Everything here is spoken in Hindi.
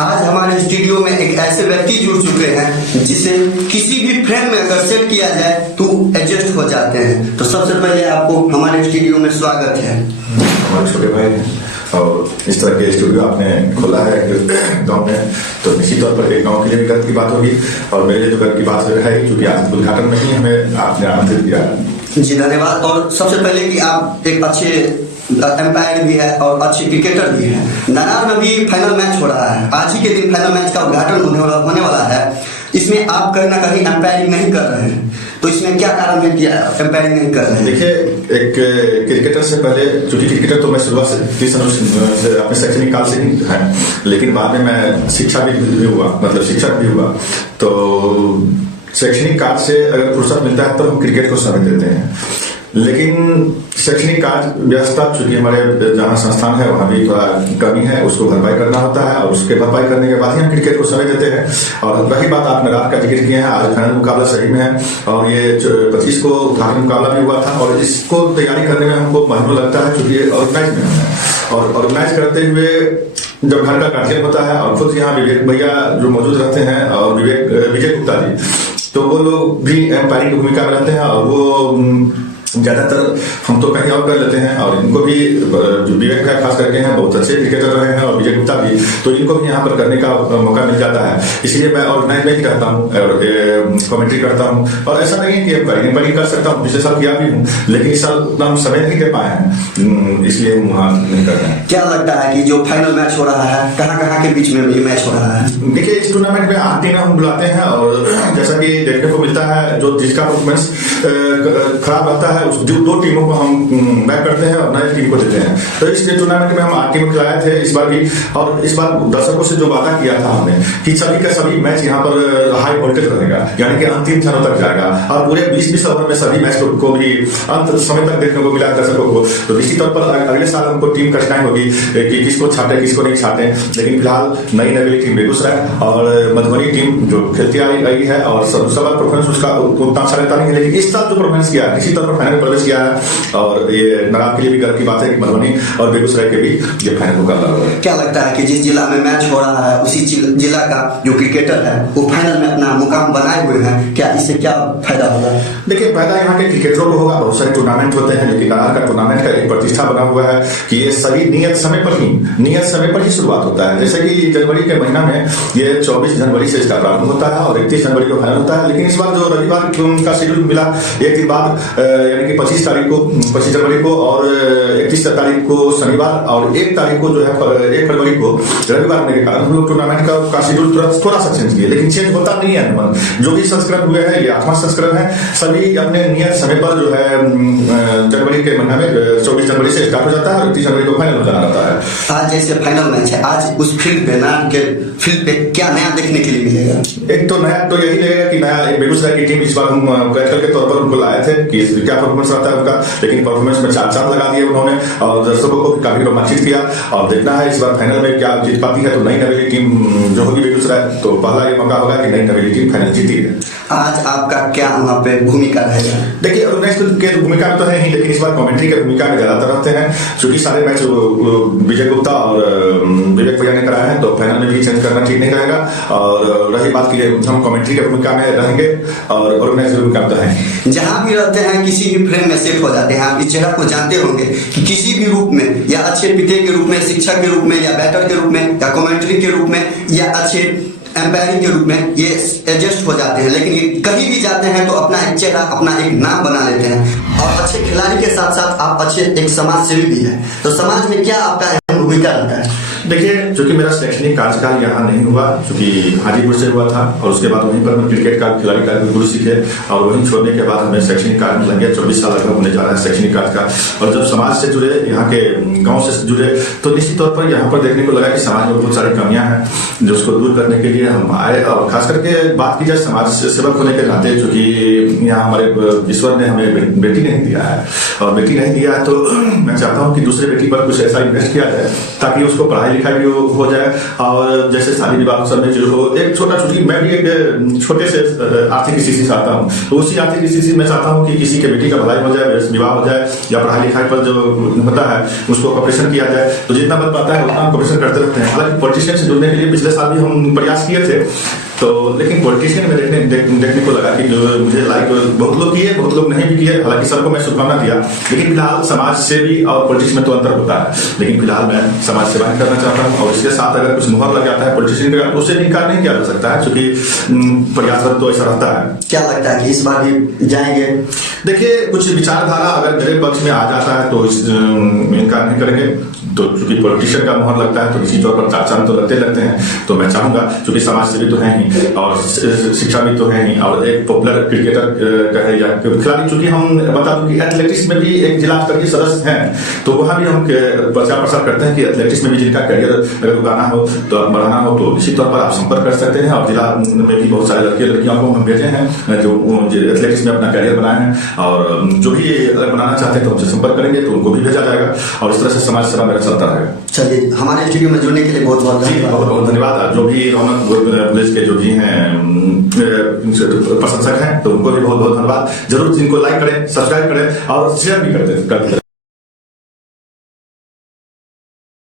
आज हमारे स्टूडियो में एक ऐसे व्यक्ति जुड़ चुके हैं जिसे किसी भी फ्रेम में अगर सेट किया जाए तो एडजस्ट हो जाते हैं। तो सबसे पहले आपको हमारे स्टूडियो में स्वागत है। हमारे छोटे भाई हैं और इस तरह के स्टूडियो आपने खोला है गाँव में, तो निश्चित तौर पर एक गाँव के लिए भी गर्व की बात होगी और मेरे लिए तो गर्व की बात है क्योंकि आज उद्घाटन में ही हमें आपने आमंत्रित किया। जी धन्यवाद। और सबसे पहले कि आप एक अच्छे एम्पायर भी है और अच्छे क्रिकेटर भी है। नानार में भी फाइनल मैच हो रहा है, आज ही के दिन फाइनल मैच का उद्घाटन होने वाला है। इसमें आप कहीं ना कहीं एम्पायरिंग नहीं कर रहे हैं, तो इसमें क्या कारण है कि एम्पायरिंग नहीं कर रहे हैं? देखिए, एक क्रिकेटर से पहले, चूंकि क्रिकेटर तो मैं शुरुआत से अपने शैक्षणिक काल से ही है, लेकिन बाद में मैं शिक्षा भी हुआ, मतलब शिक्षक भी हुआ। तो शैक्षणिक काल से अगर फुर्सत मिलता है तो हम क्रिकेट को समय देते हैं, लेकिन शैक्षणिक कार्य व्यवस्था चूंकि हमारे जहाँ संस्थान है वहाँ भी थोड़ा कमी है, उसको भरपाई करना होता है और उसके भरपाई करने के बाद ही हम क्रिकेट को समय देते हैं। और रही बात, आपने रात का जिक्र किया है, आज फाइनल मुकाबला सही में है और ये 25 को उद्घाटन मुकाबला भी हुआ था और इसको तैयारी करने में हमको महीनों लगता है क्योंकि ऑर्गेनाइज में है। और ऑर्गेनाइज करते हुए जब घर का गार्जियन होता है और खुद यहाँ विवेक भैया जो मौजूद रहते हैं और विजय गुप्ता जी, तो वो लोग भी एम्पायरिंग की भूमिका में रहते हैं और वो ज्यादातर हम तो कहीं और कर लेते हैं और इनको भी जो विवेक का खास करके हैं बहुत अच्छे क्रिकेटर रहे हैं और विजय गुप्ता भी, तो इनको भी यहाँ पर करने का मौका मिल जाता है। इसलिए मैं ऑर्गेनाइज में ही रहता हूँ और कमेंट्री करता हूँ। और ऐसा नहीं है कि एम्पायरिंग कर सकता हूँ, पिछले साल किया भी हूँ, लेकिन इस साल उतना हम समय नहीं दे पाए हैं, इसलिए हम वहाँ नहीं कर रहे हैं। क्या लगता है कि जो फाइनल मैच हो रहा है, कहाँ के बीच में ये मैच हो रहा है? देखिए, इस टूर्नामेंट में 8 टीम हम बुलाते हैं और जैसा कि देखने को मिलता है जो जिसका परफॉर्मेंस खराब रहता है उस 2 टीमों को हम बैक करते हैं और नई टीम को देते हैं। तो इस टूर्नामेंट में हम 8 टीम खिलाए थे इस बार भी, और इस बार दर्शकों से जो वादा किया था हमने कि सभी का सभी मैच यहाँ पर हाई वोल्टेज रहेगा, यानी कि अंतिम क्षणों तक जाएगा और पूरे 20 ओवर में सभी मैच को भी अंत समय तक देखने को मिला दर्शकों को। तो निश्चित तौर पर अगले साल हमको टीम कठिनाई होगी कि किसको छाटे किसको नहीं छाटे, लेकिन फिलहाल नई नवेली टीम बेगूसराय और मधुबनी टीम जो खेलती आई है और सब परफॉर्मेंस उसका उतना अच्छा रहता नहीं है, लेकिन इस साल जो परफॉर्मेंस किया है निश्चित तौर पर फाइनल प्रवेश किया है और ये नाराज के लिए भी गर्व की बात है कि मधुबनी और बेगूसराय के भी ये फाइनल मुकाबला हो रहा है। क्या लगता है कि जिस जिला में मैच हो रहा है उसी जिला का जो क्रिकेटर है वो फाइनल में अपना मुकाम बनाए हुए हैं, क्या इससे क्या फायदा होगा? देखिए, फायदा यहाँ के क्रिकेटरों को होगा, बहुत सारे टूर्नामेंट होते हैं, लेकिन नाराज का टूर्नामेंट का एक प्रतिष्ठा बना हुआ है कि ये सभी नियत समय पर ही शुरुआत होता है। जैसे कि जनवरी के महीना में ये 24 जनवरी से इसका प्रारंभ होता है और 31 जनवरी को फाइनल होता है, लेकिन इस बार जो रविवार का शेड्यूल मिला एक दिन बाद, यानी कि 25 जनवरी को और 31 तारीख को शनिवार और 1 तारीख को जो है 1 फरवरी को रविवार होने के कारण हम लोग टूर्नामेंट का शेड्यूल थोड़ा सा चेंज किए, लेकिन चेंज होता नहीं है। जो भी संस्करण हुए हैं, ये 8वां संस्करण है, सभी अपने नियत समय पर जो है जनवरी के महीना में 24 जनवरी से स्टार्ट हो जाता है और 31 जनवरी को फाइनल हो जाना रहता है। आज जैसे फाइनल मैच है, आज उस फील्ड पे फील्ड पे क्या नया देखने के लिए मिलेगा? एक तो नया तो यही लगेगा कि नया एक बेगूसराय की टीम इस बार हम कैरेक्टर के तौर पर उनको लाए थे कि क्या परफॉर्मेंस रहता है उनका, लेकिन परफॉर्मेंस में 4 चांद लगा दिए उन्होंने और दर्शकों को काफी रोमांचित किया। और देखना है इस बार फाइनल में क्या जीत पाती है। तो नई नवेली टीम जो होगी बेगूसराय, तो पहला ये मौका होगा कि नई नवेली टीम फाइनल जीती है। आज आपका क्या वहाँ पे भूमिका रहेगा? देखिए, ऑर्गेनाइजर के भूमिका में तो है ही, लेकिन इस बार कमेंट्री की भूमिका में ज्यादातर रहते हैं क्योंकि सारे मैच विजय गुप्ता और विवेक भैया ने कराए हैं, तो फाइनल में भी चेंज करना ठीक नहीं रहेगा। और रही बात की हम कमेंट्री की भूमिका में रहेंगे और ऑर्गेनाइजर भूमिका में तो है। जहाँ भी रहते हैं किसी भी फ्रेम में सेट हो जाते हैं, आप इस जगह को जानते होंगे कि किसी भी रूप में, या अच्छे पिता के रूप में, शिक्षक के रूप में, या बैटर के रूप में, या कमेंट्री के रूप में, या अच्छे एम्पायरिंग के रूप में ये एडजस्ट हो जाते हैं, लेकिन ये कहीं भी जाते हैं तो अपना एक चेहरा, अपना एक नाम बना लेते हैं। और अच्छे खिलाड़ी के साथ साथ आप अच्छे एक समाज सेवी भी हैं, तो समाज में क्या आपका अहम भूमिका रहता है? देखिए, चूंकि मेरा शैक्षणिक कार्यकाल यहाँ नहीं हुआ, चूंकि हाजीपुर से हुआ था और उसके बाद वहीं पर मैं क्रिकेट का खिलाड़ी का गुरु सीखे और वहीं छोड़ने के बाद हमें शैक्षणिक कार्य में लगे। 24 साल लगभग होने जा रहा है शैक्षणिक कार्य का। और जब समाज से जुड़े, यहाँ के गाँव से जुड़े, तो निश्चित तौर पर यहाँ पर देखने को लगा कि समाज में बहुत सारी कमियां हैं जो उसको दूर करने के लिए हम आए। और खास करके बात की जाए समाज सेवक होने के नाते, चूंकि यहाँ हमारे ईश्वर ने हमें बेटी नहीं दिया है और बेटी नहीं दिया है, तो मैं चाहता हूँ कि दूसरे बेटी पर कुछ ऐसा इन्वेस्ट किया जाए ताकि उसको पढ़ाई पढ़ाई लिखाई भी हो जाए, और जैसे शादी विवाह सब में जो हो एक छोटा छोटी, मैं भी एक छोटे से आर्थिक स्थिति से आता हूँ, तो उसी आर्थिक स्थिति में चाहता हूँ कि किसी के बेटी का भलाई हो जाए, विवाह हो जाए, या पढ़ाई लिखाई पर जो होता है उसको कॉपरेशन किया जाए। तो जितना बन पाता है उतना हम कॉपरेशन करते रहते हैं। हालांकि पॉलिटिशियन से जुड़ने के लिए पिछले साल भी हम प्रयास किए थे, तो लेकिन पॉलिटिशियन में देखने को लगा कि जो मुझे लाइक बहुत लोग किए, बहुत लोग नहीं भी किए। हालांकि सबको मैं शुभकामना दिया, लेकिन फिलहाल समाज सेवी और पॉलिटिशियन में तो अंतर होता है। लेकिन फिलहाल मैं समाज सेवा करना चाहता हूँ, और इसके साथ अगर कुछ मुहर लग जाता है पॉलिटिशियन का, तो उससे इनकार नहीं किया जा सकता है, क्योंकि प्रयासरत तो ऐसा रहता है। क्या लगता है कि इस बार भी जाएंगे? देखिए, कुछ विचारधारा अगर मेरे पक्ष में आ जाता है तो इनकार नहीं करेंगे। तो चूंकि पॉलिटिशियन का मुहर लगता है तो किसी तौर पर चाचा तो लगते हैं, तो मैं चाहूंगा, चूंकि समाज सेवी तो है ही और शिक्षा भी तो है ही, और एक पॉपुलर क्रिकेटर कहे या खिलाड़ी, चूंकि हम बता दूं कि एथलेटिक्स में भी एक जिला स्तर के सदस्य हैं, तो वहां भी हम प्रचार प्रसार करते हैं कि एथलेटिक्स में भी जिनका करियर अगर उगाना हो तो बढ़ाना हो तो निश्चित तौर पर आप संपर्क कर सकते हैं। और जिला में भी बहुत सारे लड़के लड़कियों को हम भेजे हैं जो एथलेटिक्स में अपना करियर बनाए हैं, और जो भी बनाना चाहते हैं तो हमसे संपर्क करेंगे तो उनको भी भेजा जाएगा, और इस तरह से समाज सेवा मेरा चलता रहेगा। चलिए, हमारे स्टूडियो में जुड़ने के लिए बहुत बहुत धन्यवाद। जो भी रौनक पुलिस के जो भी हैं प्रशंसक हैं, तो उनको भी बहुत बहुत धन्यवाद। जरूर इनको लाइक करें, सब्सक्राइब करें और शेयर भी करते